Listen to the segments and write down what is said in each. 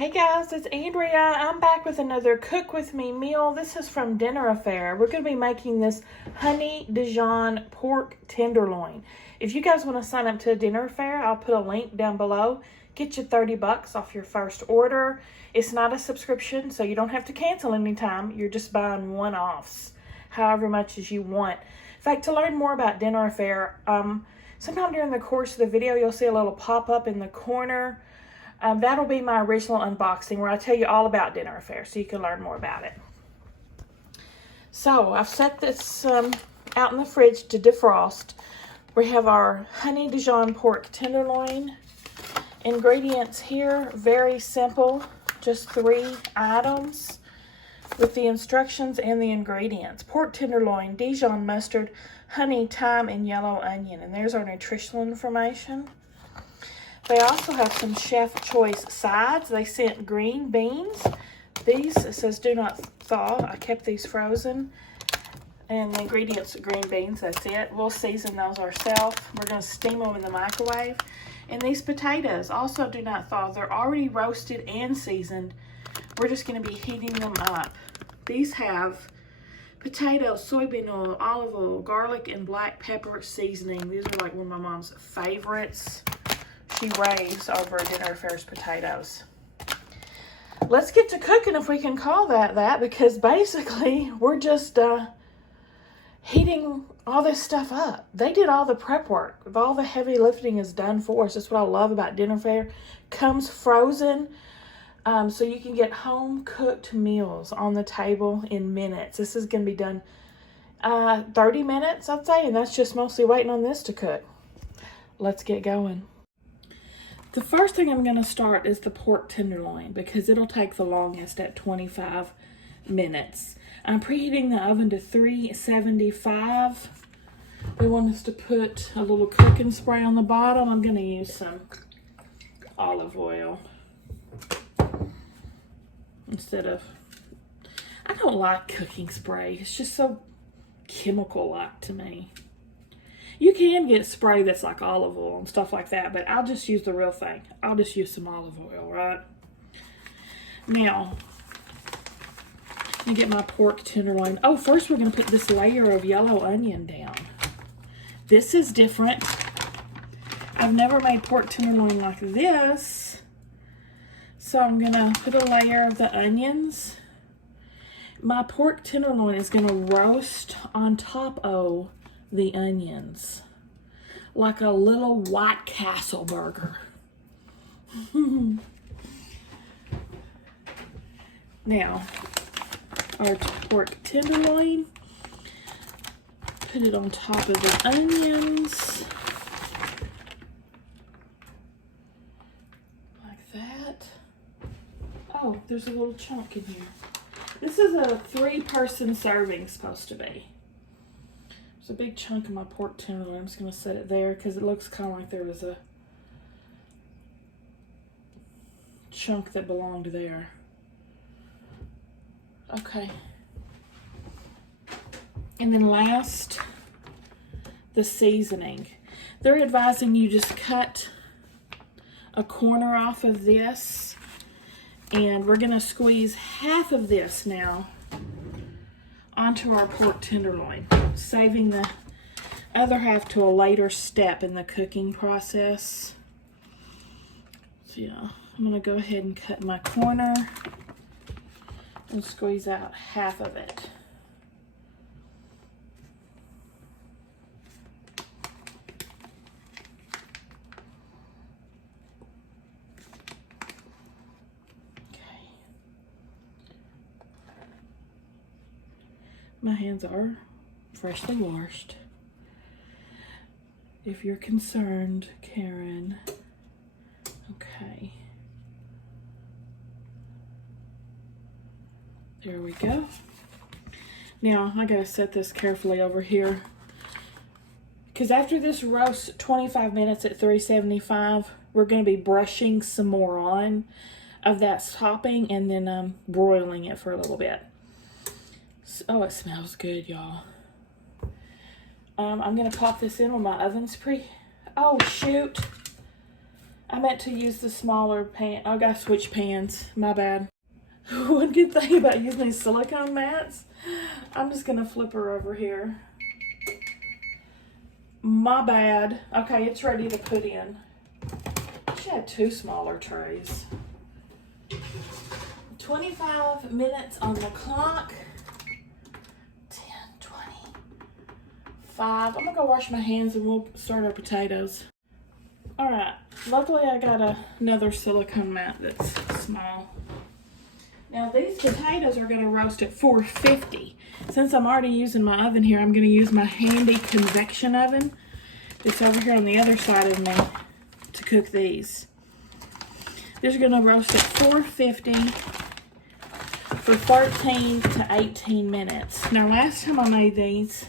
Hey guys, it's Andrea. I'm back with another Cook With Me meal. This is from Dinner Affair. We're going to be making this honey Dijon pork tenderloin. If you guys want to sign up to Dinner Affair, I'll put a link down below. Get you $30 off your first order. It's not a subscription, so you don't have to cancel anytime. You're just buying one-offs, however much as you want. In fact, to learn more about Dinner Affair, sometime during the course of the video, you'll see a little pop-up in the corner. That'll be my original unboxing where I tell you all about Dinner Affair so you can learn more about it. So I've set this out in the fridge to defrost. We have our honey Dijon pork tenderloin. Ingredients here, very simple, just 3 items with the instructions and the ingredients. Pork tenderloin, Dijon mustard, honey, thyme, and yellow onion. And there's our nutritional information. They also have some chef choice sides. They sent green beans. These, it says do not thaw. I kept these frozen. And the ingredients are green beans, that's it. We'll season those ourselves. We're going to steam them in the microwave. And these potatoes also do not thaw. They're already roasted and seasoned. We're just going to be heating them up. These have potatoes, soybean oil, olive oil, garlic, and black pepper seasoning. These are like one of my mom's favorites. She raves over Dinner Affair's potatoes. Let's get to cooking, if we can call that, because basically we're just heating all this stuff up. They did all the prep work. All the heavy lifting is done for us. That's what I love about Dinner Affair. Comes frozen, so you can get home cooked meals on the table in minutes. This is going to be done 30 minutes, I'd say, and that's just mostly waiting on this to cook. Let's get going. The first thing I'm going to start is the pork tenderloin because it'll take the longest at 25 minutes. I'm preheating the oven to 375. We want us to put a little cooking spray on the bottom. I'm going to use some olive oil instead of... I don't like cooking spray. It's just so chemical-like to me. You can get spray that's like olive oil and stuff like that, but I'll just use the real thing. I'll just use some olive oil, right? Now, let me get my pork tenderloin. Oh, first we're going to put this layer of yellow onion down. This is different. I've never made pork tenderloin like this. So I'm going to put a layer of the onions. My pork tenderloin is going to roast on top of the onions like a little White Castle burger. Now, our pork tenderloin, put it on top of the onions like that. Oh, there's a little chunk in here. This is a 3-person serving supposed to be. A big chunk of my pork tenderloin. I'm just going to set it there because it looks kind of like there was a chunk that belonged there. Okay. And then last, the seasoning. They're advising you just cut a corner off of this, and we're going to squeeze half of this now onto our pork tenderloin, saving the other half to a later step in the cooking process. So yeah, I'm going to go ahead and cut my corner and squeeze out half of it. My hands are freshly washed. If you're concerned, Karen. Okay. There we go. Now, I gotta set this carefully over here. Because after this roast 25 minutes at 375, we're gonna be brushing some more on of that topping and then broiling it for a little bit. Oh, it smells good, y'all. I'm going to pop this in with my oven spray. Oh, shoot. I meant to use the smaller pan. I gotta switch pans. My bad. One good thing about using these silicone mats, I'm just gonna flip her over here. My bad. Okay, it's ready to put in. She had 2 smaller trays. 25 minutes on the clock. 10, 25. I'm gonna go wash my hands and we'll start our potatoes. All right, luckily I got another silicone mat that's small. Now these potatoes are gonna roast at 450. Since I'm already using my oven here, I'm gonna use my handy convection oven that's over here on the other side of me to cook these. These are gonna roast at 450 for 13 to 18 minutes. Now last time I made these,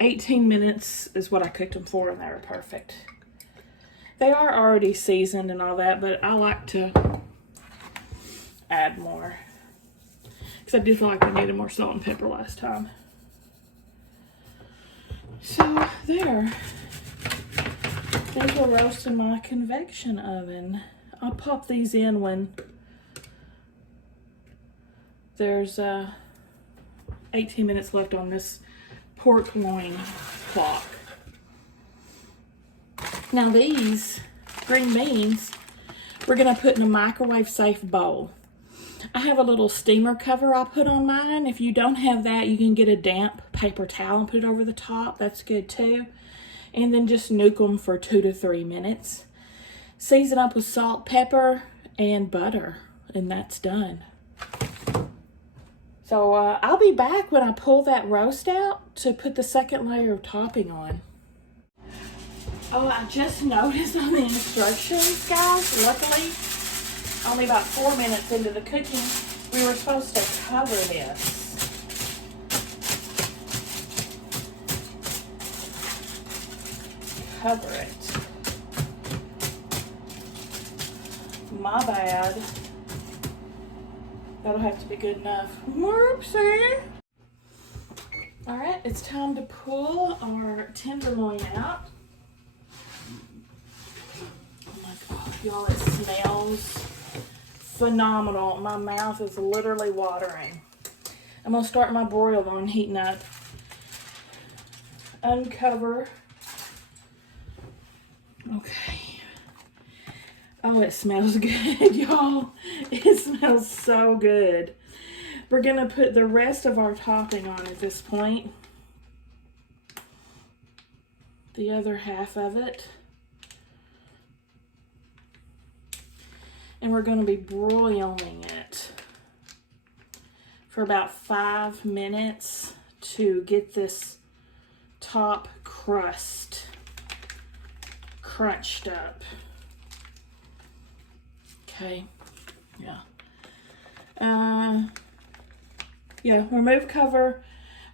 18 minutes is what I cooked them for, and they were perfect. They are already seasoned and all that, but I like to add more because I did feel like I needed more salt and pepper last time. So there, these will roast in my convection oven. I'll pop these in when there's 18 minutes left on this pork loin clock. Now these green beans, we're gonna put in a microwave safe bowl. I have a little steamer cover I put on mine. If you don't have that, you can get a damp paper towel and put it over the top. That's good too. And then just nuke them for 2 to 3 minutes. Season up with salt, pepper, and butter, and that's done. So I'll be back when I pull that roast out to put the second layer of topping on. Oh, I just noticed on the instructions, guys, luckily, only about 4 minutes into the cooking, we were supposed to cover this. Cover it. My bad. That'll have to be good enough. Whoopsie. All right, it's time to pull our tenderloin out. Oh my God, y'all, it smells phenomenal. My mouth is literally watering. I'm gonna start my broil on heating up. Uncover. Okay. Oh, it smells good, y'all. It smells so good. We're gonna put the rest of our topping on at this point. The other half of it. And we're gonna be broiling it for about 5 minutes to get this top crust crunched up. Okay, yeah. Remove cover,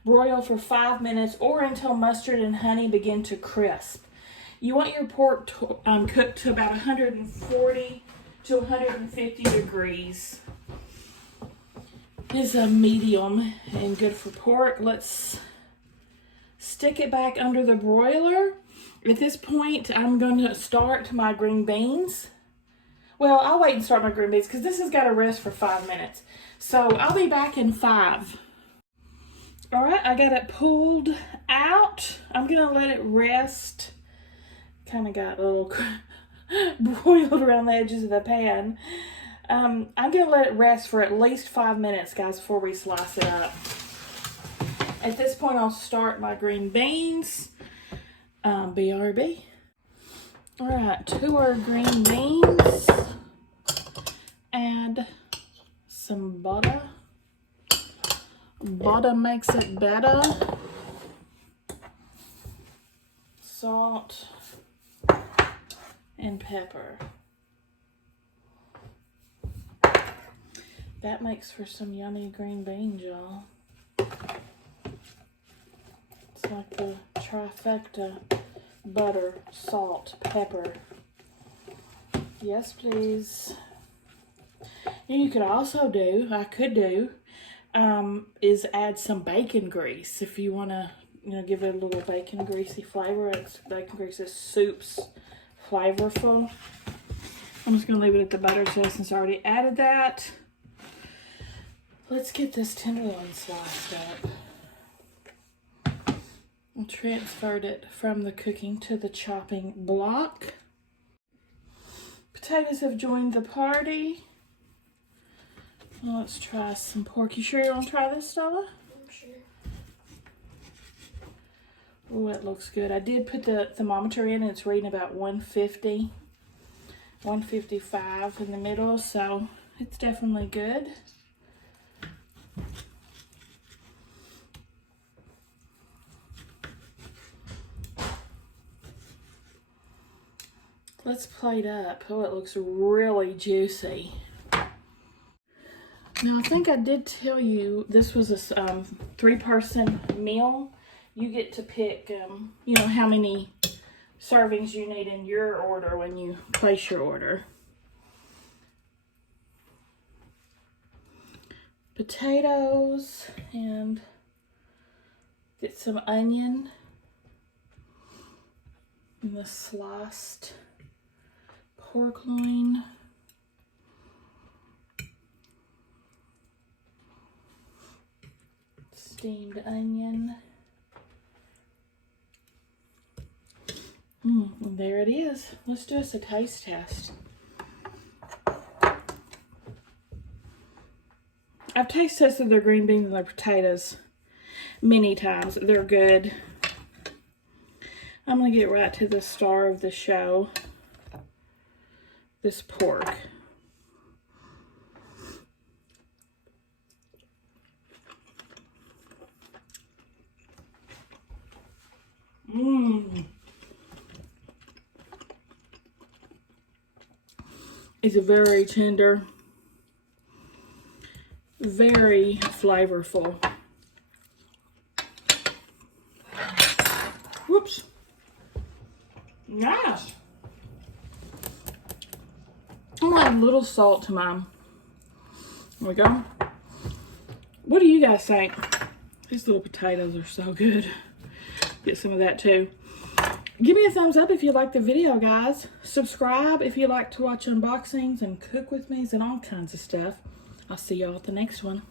broil for 5 minutes or until mustard and honey begin to crisp. You want your pork cooked to about 140 to 150 degrees. Is a medium and good for pork. Let's stick it back under the broiler. At this point, I'm going to start my green beans. Well, I'll wait and start my green beans because this has got to rest for 5 minutes. So I'll be back in 5. All right, I got it pulled out. I'm going to let it rest. Kind of got a little broiled around the edges of the pan. I'm going to let it rest for at least 5 minutes, guys, before we slice it up. At this point, I'll start my green beans. BRB. All right, to our green beans, add some butter. Butter makes it better. Salt and pepper. That makes for some yummy green beans, y'all. It's like the trifecta. Butter, salt, pepper. Yes, please. And you could also do, is add some bacon grease if you want to, give it a little bacon greasy flavor. Bacon grease is soup's flavorful. I'm just going to leave it at the butter toast since I already added that. Let's get this tenderloin sliced up. I transferred it from the cooking to the chopping block. Potatoes have joined the party. Well, let's try some pork. You sure you want to try this, Stella? I'm sure. Oh, it looks good. I did put the thermometer in and it's reading about 150, 155 in the middle, so it's definitely good. Let's plate up. Oh, it looks really juicy. Now, I think I did tell you this was a 3-person meal. You get to pick, you know, how many servings you need in your order when you place your order. Potatoes, and get some onion and the sliced pork loin. Steamed onion. And there it is. Let's do us a taste test. I've taste tested their green beans and their potatoes many times. They're good. I'm going to get right to the star of the show. This pork. It's very tender, very flavorful. Whoops. Nice. I'm gonna add a little salt to mine. There we go. What do you guys think? These little potatoes are so good. Get some of that too. Give me a thumbs up if you like the video, guys. Subscribe if you like to watch unboxings and cook with me and all kinds of stuff. I'll see y'all at the next one.